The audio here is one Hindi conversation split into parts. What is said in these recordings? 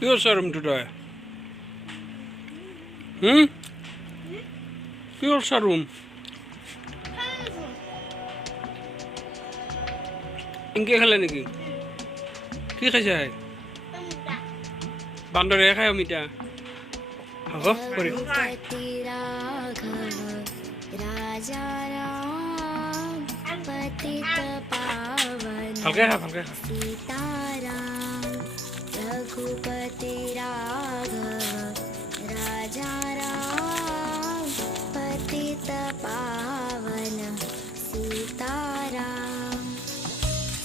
Your serum today. Your serum. इनके खाले निकी की खाइছে बांदरे खाय मिटा हो करी हल्के खा रघुपति राघव राजा राम पतित पावन सीताराम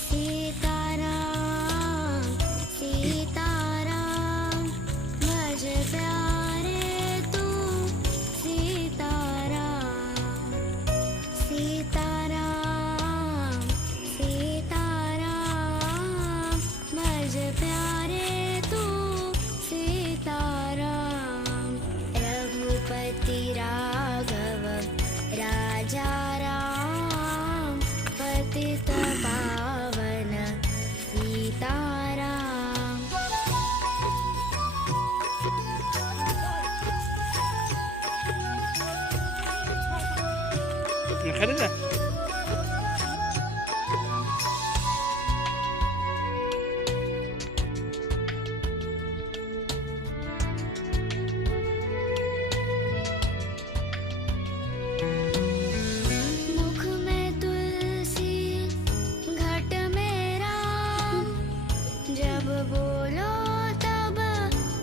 सीताराम सीताराम भज प्यारे तू सीताराम सीताराम सीताराम भज प्यारे रघुपति राघव राजा राम पतित पावन सीताराम खरीदा जब बोलो तब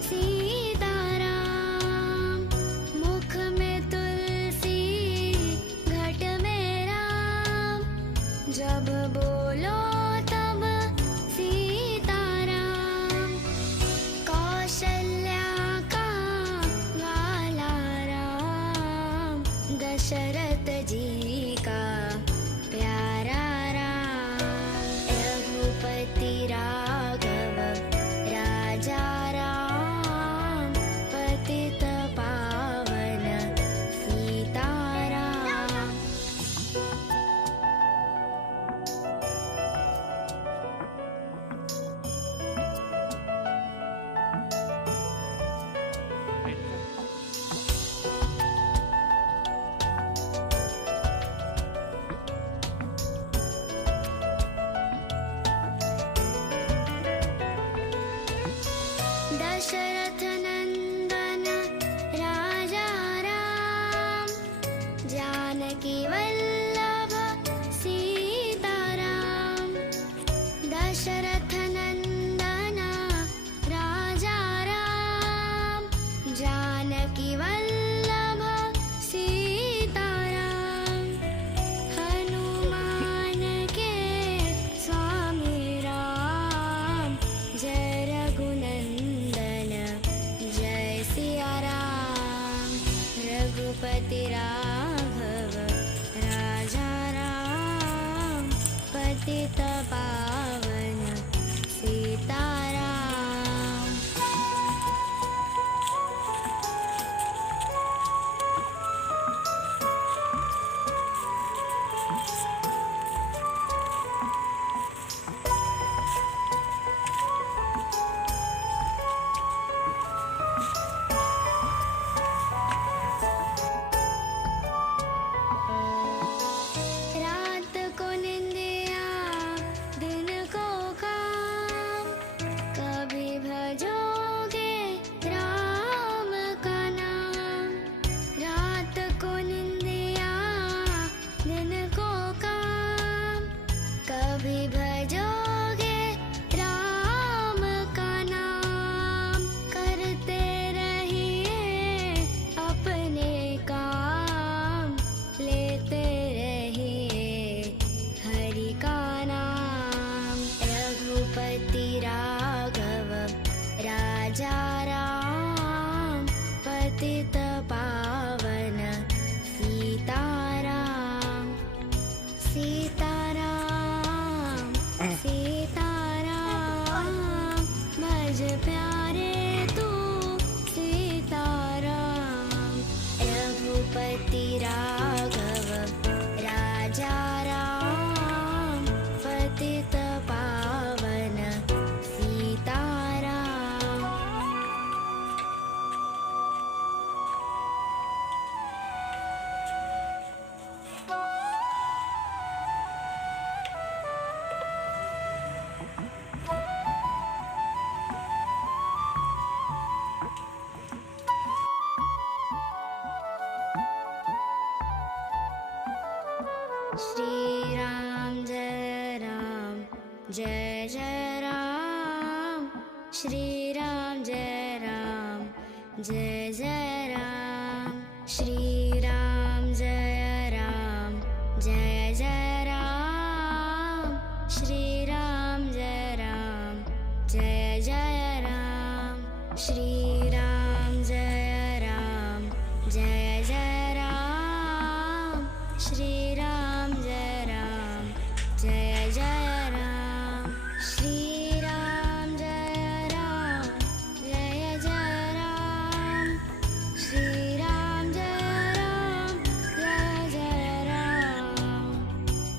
सीताराम मुख में तुलसी घट में राम जब बोलो तब सीताराम कौशल्या का वाला राम दशरथ जी का प्यारा राम रघुपति राघव राजा राम पतित पावन सीताराम दशरथ नंदन राजा राम जानकी वल्लभ सीताराम दशरथ नंदन राजा राम जानकी वल्लभ सीताराम हनुमान के स्वामी राम जय रघुनंदन जय सिया राम रघुपति राघव राजा राम पतित पावन सीताराम रात को निंदिया दिन को काम कभी भजोगे राम का नाम रात को निंदिया दिन को काम कभी भजोगे राम का नाम करते रहिए अपने काम लेते रहिए हरि का जय जय राम, श्री राम जय राम, जय जय राम, श्री राम जय राम, जय जय राम, श्री राम जय राम, जय जय राम, श्री राम जय राम, जय जय राम, श्री राम जय राम, जय जय राम, श्री राम जय राम, जय जय राम, श्री राम जय राम, जय जय राम,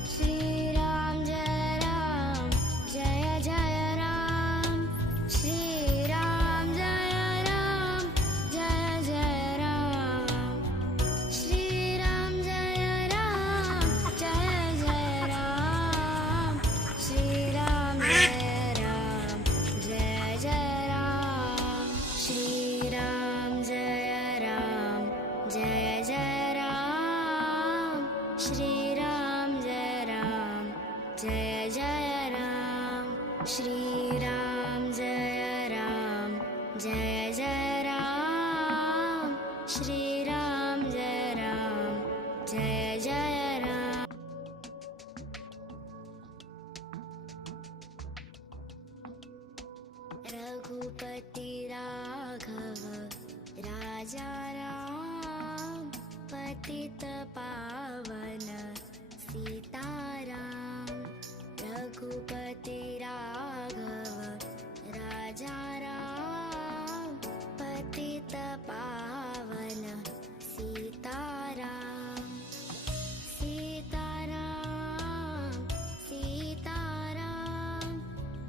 श्री राम जय राम, जय जय राम, श्री राम जय राम, जय जय राम, श्री राम जय राम, जय जय राम, श्री राम जय राम, जय जय राम, श्री राम जय राम, जय जय राम, श्री राम जय राम, जय जय राम, श्री राम जय राम, जय जय राम, श्री राम जय राम, जय जय राम। रघुपति राघव राजा राम, पतित पावन सीताराम। रघुपति राघव राजा राम, पतित पावन सीताराम। सीताराम सीताराम,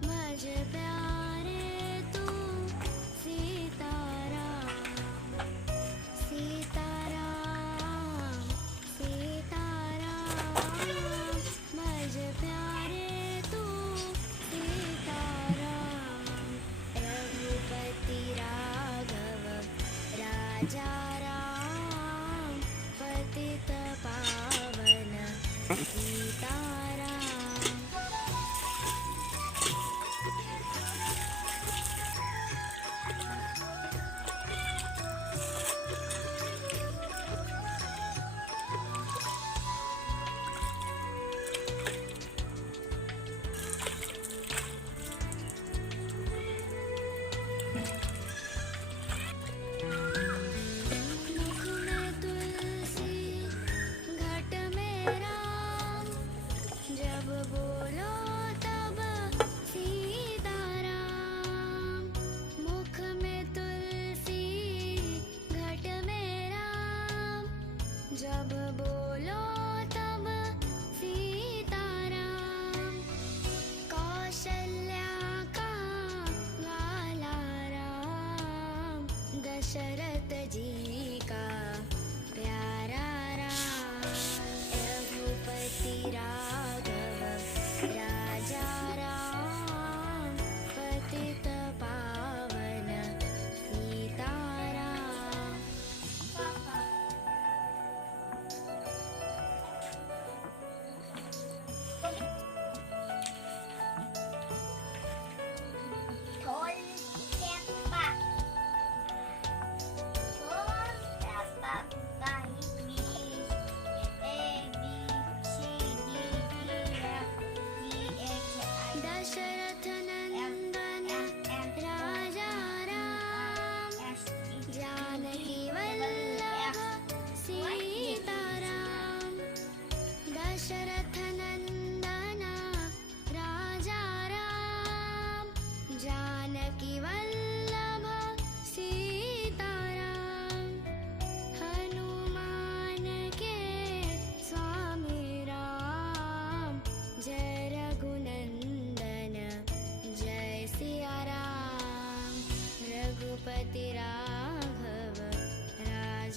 भज प्यारे तू सीताराम। सीताराम सीताराम, भज प्यारे तू सीताराम। रघुपति राघव राजा राम, पतित पावन सीताराम। मुख में तुलसी घट में राम, जब बोलो तब सीताराम। मुख में तुलसी घट में राम, जब बोलो तब सीताराम। कौशल्या का वाला राम, दशरथ जी का प्यारा राम। रघुपति राघव राजा राम, पतित पावन सीताराम। दशरथ नंदन राजा राम, जानकी वल्लभ सीताराम। दशरथ नंदन राजा राम, जानकी वल्लभ